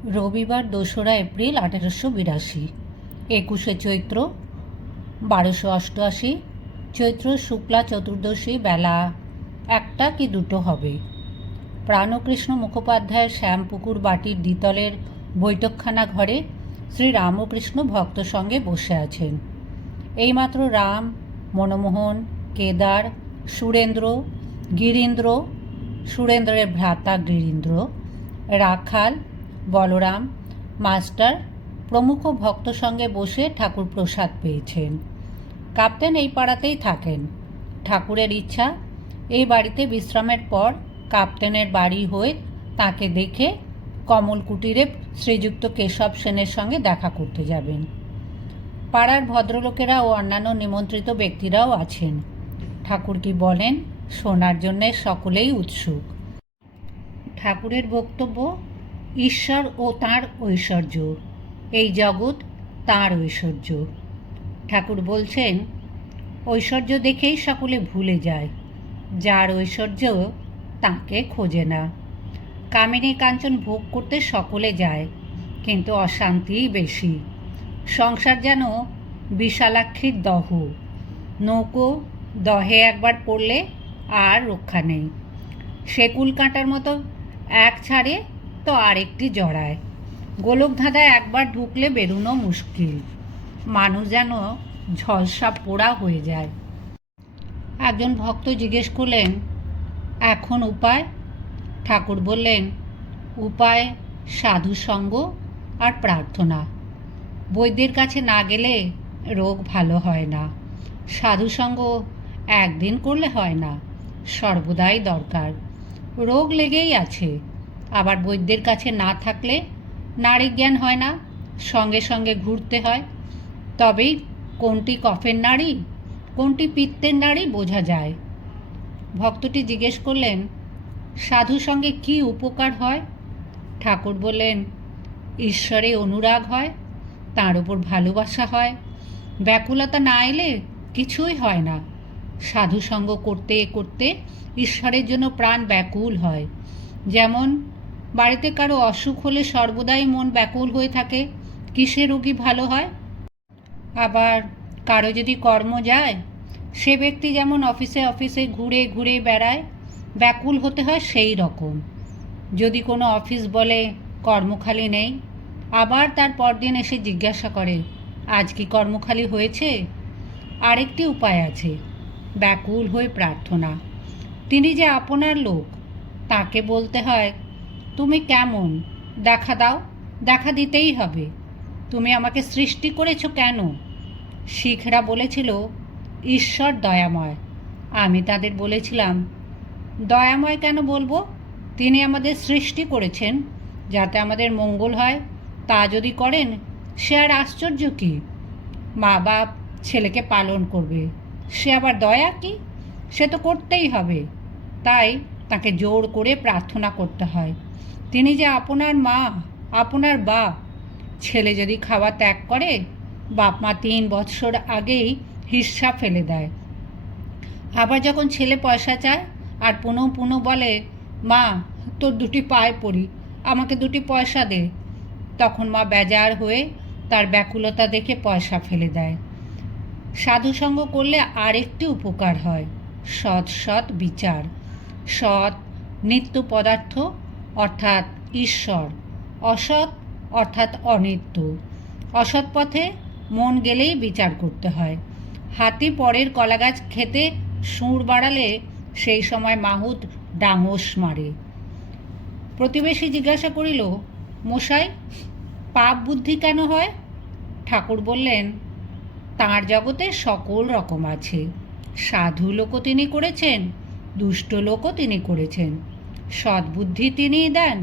রবিবার ২রা এপ্রিল ১৮৮২, ২১শে চৈত্র ১২৮৮, চৈত্র শুক্লা চতুর্দশী, বেলা ১টা কি ২টো হবে। প্রাণকৃষ্ণ মুখোপাধ্যায়ের শ্যামপুকুর বাটির দ্বিতলের বৈঠকখানা ঘরে শ্রীরামকৃষ্ণ ভক্ত সঙ্গে বসে আছেন। এইমাত্র রাম, মনমোহন, কেদার, সুরেন্দ্র, গিরীন্দ্র, সুরেন্দ্রের ভ্রাতা গিরীন্দ্র, রাখাল, বলরাম, মাস্টার প্রমুখ ভক্ত সঙ্গে বসে ঠাকুর প্রসাদ পেয়েছেন। কাপ্তেন এই পাড়াতেই থাকেন। ঠাকুরের ইচ্ছা এই বাড়িতে বিশ্রামের পর কাপ্তেনের বাড়ি হয়ে তাকে দেখে কমল কুটিরে শ্রীযুক্ত কেশব সেনের সঙ্গে দেখা করতে যাবেন। পাড়ার ভদ্রলোকেরা ও অন্যান্য নিমন্ত্রিত ব্যক্তিরাও আছেন। ঠাকুর কি বলেন শোনার জন্যে সকলেই উৎসুক। ঠাকুরের বক্তব্য, ঈশ্বর ও তাঁর ঐশ্বর্য, এই জগৎ তাঁর ঐশ্বর্য। ঠাকুর বলছেন, ঐশ্বর্য দেখেই সকলে ভুলে যায়, যার ঐশ্বর্য তাঁকে খোঁজে না। কামিনী কাঞ্চন ভোগ করতে সকলে যায়, কিন্তু অশান্তিই বেশি। সংসার যেন বিশালাক্ষীর দহ, নৌকো দহে একবার পড়লে আর রক্ষা নেই। সেকুল কাঁটার মতো এক ছাড়ে তো আরেকটি জড়ায়। গোলক ধাঁধায় একবার ঢুকলে বেরোনো মুশকিল। মানুষ যেন ঝলসা পোড়া হয়ে যায়। একজন ভক্ত জিজ্ঞেস করলেন, এখন উপায়? ঠাকুর বললেন, উপায় সাধুসঙ্গ আর প্রার্থনা। বৈদ্যের কাছে না গেলে রোগ ভালো হয় না। সাধুসঙ্গ একদিন করলে হয় না, সর্বদাই দরকার। রোগ লেগেই আছে। আবার বৈদ্যের কাছে না থাকলে নাড়ি জ্ঞান হয় না, সঙ্গে সঙ্গে ঘুরতে হয়। তবেই কোনটি কফের নাড়ি, কোনটি পিত্তের নাড়ি বোঝা যায়। ভক্তটি জিজ্ঞেস করলেন, সাধু সঙ্গে কী উপকার হয়? ঠাকুর বললেন, ঈশ্বরে অনুরাগ হয়, তাঁর ওপর ভালোবাসা হয়। ব্যাকুলতা না এলে কিছুই হয় না। সাধুসঙ্গ করতে করতে ঈশ্বরের জন্য প্রাণ ব্যাকুল হয়। যেমন বাড়িতে কারো অসুখ হলে সর্বদাই মন ব্যাকুল হয়ে থাকে, কিসে রোগী ভালো হয়। আবার কারো যদি কর্ম যায়, সে ব্যক্তি যেমন অফিসে অফিসে ঘুরে ঘুরে বেড়ায়, ব্যাকুল হতে হয় সেই রকম। যদি কোনো অফিস বলে কর্মখালি নেই, আবার তার পরদিন এসে জিজ্ঞাসা করে, আজ কি কর্মখালি হয়েছে? আরেকটি উপায় আছে, ব্যাকুল হয়ে প্রার্থনা। তিনি যে আপনার লোক, তাকে বলতে হয়, তুমি কেমন, দেখা দাও, দেখা দিতেই হবে। তুমি আমাকে সৃষ্টি করেছ কেন? শিখরা বলেছিল, ঈশ্বর দয়াময়। আমি তাদের বলেছিলাম, দয়াময় কেন বলবো? তিনি আমাদের সৃষ্টি করেছেন যাতে আমাদের মঙ্গল হয়। তা যদি করেন, সে আর আশ্চর্য কী? মা বাপ ছেলেকে পালন করবে, সে আবার দয়া কি? সে তো করতেই হবে। তাই তাকে জোর করে প্রার্থনা করতে হয়। তিনি যে আপনার মা, আপনার বাপ। ছেলে যদি খাওয়া ত্যাগ করে, বাপ মা 3 বৎসর আগেই হিস্সা ফেলে দেয়। আবার যখন ছেলে পয়সা চায় আর পুনঃ পুনঃ বলে, মা তোর 2টি পায়ে পড়ি, আমাকে 2টি পয়সা দে, তখন মা বেজার হয়ে তার ব্যাকুলতা দেখে পয়সা ফেলে দেয়। সাধুসঙ্গ করলে আরেকটি উপকার হয়, সৎ সৎ বিচার। সৎ নিত্য পদার্থ অর্থাৎ ঈশ্বর, অসৎ অর্থাৎ অনিত্য। অসৎ পথে মন গেলেই বিচার করতে হয়। হাতি পরের কলাগাছ খেতে সুর বাড়ালে সেই সময় মাহুত ডাঙোস মারে। প্রতিবেশী জিজ্ঞাসা করিল, মশাই, পাপ বুদ্ধি কেন হয়? ঠাকুর বললেন, তাঁর জগতে সকল রকম আছে। সাধু লোকও তিনি করেছেন, দুষ্ট লোকও তিনি করেছেন। সদ্বুদ্ধি তিনিই দেন,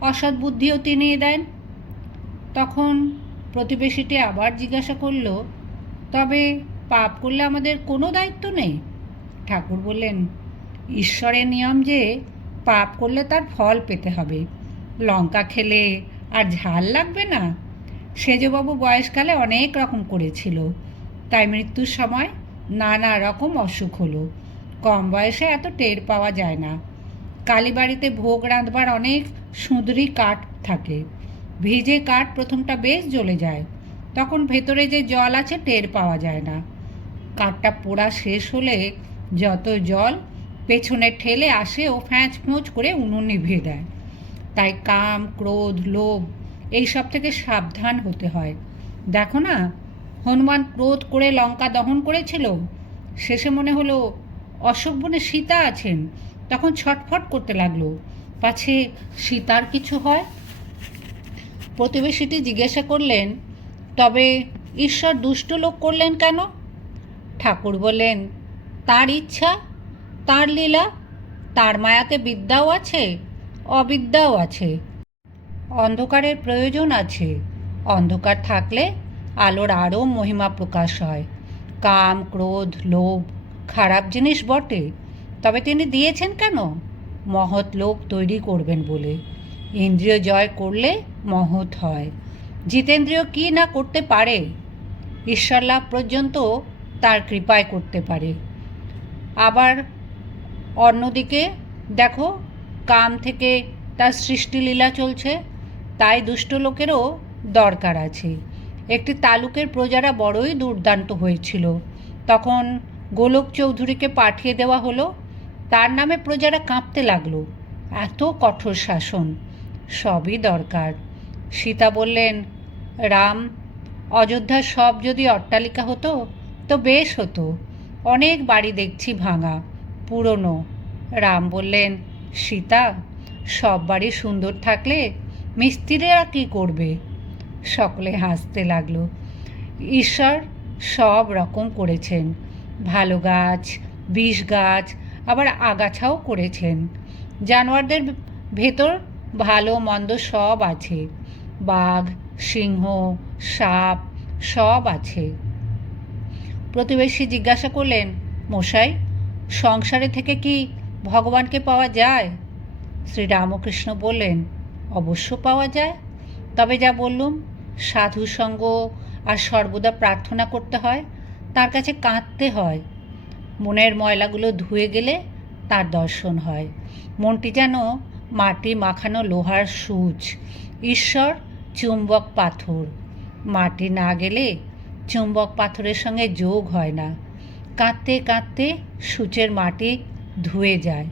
অসৎ বুদ্ধিও তিনিই দেন। তখন প্রতিবেশীটি আবার জিজ্ঞাসা করল, তবে পাপ করলে আমাদের কোনো দায়িত্ব নেই? ঠাকুর বললেন, ঈশ্বরের নিয়ম যে পাপ করলে তার ফল পেতে হবে। লঙ্কা খেলে আর ঝাল লাগবে না? সেজবাবু বয়সকালে অনেক রকম করেছিল, তাই মৃত্যুর সময় নানা রকম অসুখ হলো। কম বয়সে এত টের পাওয়া যায় না। কালীবাড়িতে ভোগ রাঁধবার অনেক সুঁদরি কাঠ থাকে, ভিজে কাঠ প্রথমটা বেশ জ্বলে যায়, তখন ভেতরে যে জল আছে টের পাওয়া যায় না। কাঠটা পোড়া শেষ হলে যত জল পেছনে ঠেলে আসে ও ফ্যাঁচ ফোঁচ করে উনুন নিভিয়ে দেয়। তাই কাম, ক্রোধ, লোভ এইসব থেকে সাবধান হতে হয়। দেখো না, হনুমান ক্রোধ করে লঙ্কা দহন করেছিল, শেষে মনে হলো অশোক বনে সীতা আছেন, তখন ছটফট করতে লাগলো পাছে সীতার কিছু হয়। প্রতিবেশীটি জিজ্ঞাসা করলেন, তবে ঈশ্বর দুষ্ট লোক করলেন কেন? ঠাকুর বললেন, তার ইচ্ছা, তার লীলা, তার মায়াতে বিদ্যাও আছে, অবিদ্যাও আছে। অন্ধকারের প্রয়োজন আছে, অন্ধকার থাকলে আলোর আরও মহিমা প্রকাশ হয়। কাম, ক্রোধ, লোভ খারাপ জিনিস বটে, তবে তিনি দিয়েছেন কেন? মহৎ লোক তৈরি করবেন বলে। ইন্দ্রিয় জয় করলে মহৎ হয়। জিতেন্দ্রিয় কি না করতে পারে, ঈশ্বর লাভ পর্যন্ত তার কৃপায় করতে পারে। আবার অন্যদিকে দেখো, কাম থেকে তার সৃষ্টিলীলা চলছে, তাই দুষ্ট লোকেরও দরকার আছে। একটি তালুকের প্রজারা বড়ই দুর্দান্ত হয়েছিল, তখন গোলক চৌধুরীকে পাঠিয়ে দেওয়া হলো। তার নামে প্রজারা কাঁপতে লাগলো। এত কঠোর শাসন, সবই দরকার। সীতা বললেন, রাম, অযোধ্যার সব যদি অট্টালিকা হতো তো বেশ হতো, অনেক বাড়ি দেখছি ভাঙা, পুরনো। রাম বললেন, সীতা, সব বাড়ি সুন্দর থাকলে মিস্ত্রিরা কী করবে? সকলে হাসতে লাগলো। ঈশ্বর সব রকম করেছেন, ভালো গাছ, বিষ গাছ, আবার আগাছাও করেছেন। জানোয়ারদের ভেতর ভালো মন্দ সব আছে, বাঘ, সিংহ, সাপ সব আছে। প্রতিবেশী জিজ্ঞাসা করলেন, মশাই, সংসারে থেকে কি ভগবানকে পাওয়া যায়? শ্রীরামকৃষ্ণ বললেন, অবশ্য পাওয়া যায়, তবে যা বললুম, সাধুসঙ্গ আর সর্বদা প্রার্থনা করতে হয়, তার কাছে কাঁদতে হয়। মনের ময়লাগুলো ধুয়ে গেলে তার দর্শন হয়। মনটি যেন মাটি মাখানো লোহার সূচ, ঈশ্বর চুম্বক পাথর। মাটি না গেলে চুম্বক পাথরের সঙ্গে যোগ হয় না। কাঁদতে কাঁদতে সূচের মাটি ধুয়ে যায়।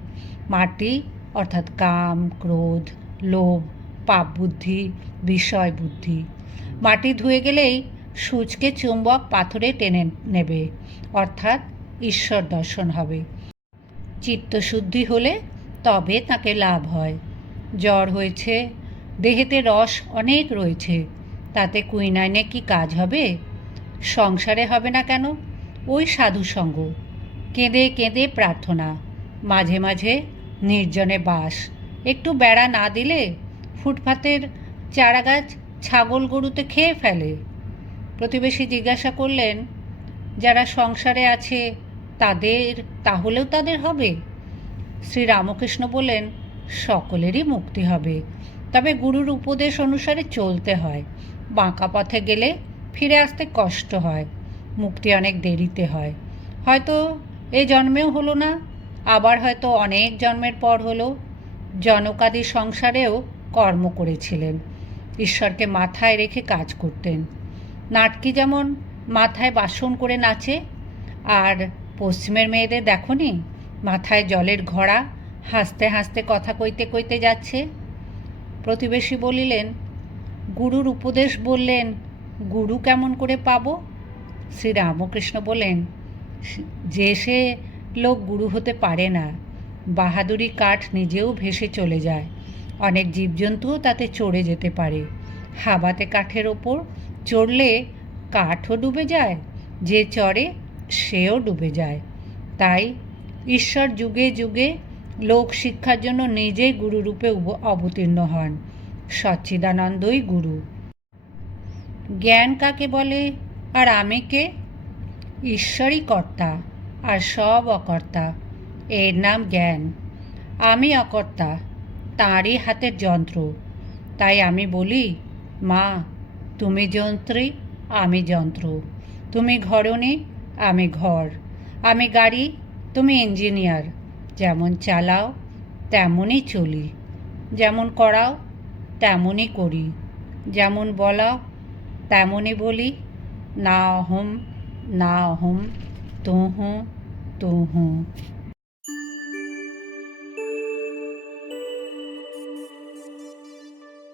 মাটি অর্থাৎ কাম, ক্রোধ, লোভ, পাপ বুদ্ধি, বিষয় বুদ্ধি। মাটি ধুয়ে গেলেই সূচকে চুম্বক পাথরে টেনে নেবে, অর্থাৎ ঈশ্বর দর্শন হবে। চিত্তশুদ্ধি হলে তবে তাকে লাভ হয়। জ্বর হয়েছে, দেহেতে রস অনেক রয়েছে, তাতে কুইনাইনে কি কাজ হবে? সংসারে হবে না কেন? ওই সাধুসঙ্গ, কেঁদে কেঁদে প্রার্থনা, মাঝে মাঝে নির্জনে বাস। একটু বেড়া না দিলে ফুটপাতের চারাগাছ ছাগল গরুতে খেয়ে ফেলে। প্রতিবেশী জিজ্ঞাসা করলেন, যারা সংসারে আছে তাহলেও তাদের হবে? শ্রীরামকৃষ্ণ বললেন, সকলেরই মুক্তি হবে, তবে গুরুর উপদেশ অনুসারে চলতে হয়। বাঁকা পথে গেলে ফিরে আসতে কষ্ট হয়, মুক্তি অনেক দেরিতে হয়। হয়তো এ জন্মেও হলো না, আবার হয়তো অনেক জন্মের পর হলো। জনকাদি সংসারেও কর্ম করেছিলেন, ঈশ্বরকে মাথায় রেখে কাজ করতেন। নাটকি যেমন মাথায় বাসন করে নাচে, আর পশ্চিমের মেয়েদের দেখনি, মাথায় জলের ঘড়া, হাসতে হাসতে কথা কইতে কইতে যাচ্ছে। প্রতিবেশী বলিলেন, গুরুর উপদেশ বললেন, গুরু কেমন করে পাব? শ্রীরামকৃষ্ণ বলেন, যে সে লোক গুরু হতে পারে না। বাহাদুরি কাঠ নিজেও ভেসে চলে যায়, অনেক জীবজন্তুও তাতে চড়ে যেতে পারে। হাবাতে কাঠের ওপর চড়লে কাঠও ডুবে যায়, যে চড়ে সেও ডুবে যায়। তাই ঈশ্বর যুগে যুগে লোক শিক্ষার জন্য নিজেই গুরুরূপে অবতীর্ণ হন। সচ্চিদানন্দই গুরু। জ্ঞান কাকে বলে আর আমি কে? ঈশ্বরই কর্তা আর সব অকর্তা, এর নাম জ্ঞান। আমি অকর্তা, তাঁরই হাতের যন্ত্র। তাই আমি বলি, মা, তুমি যন্ত্রী, আমি যন্ত্র। তুমি ঘরণী, আমি ঘর। আমি গাড়ি, তুমি ইঞ্জিনিয়ার। যেমন চালাও তেমনই চলি, যেমন করাও তেমনই করি। যেমন বলা তেমনই বলি, না অহম না অহম, তু হুঁ তু হুঁ।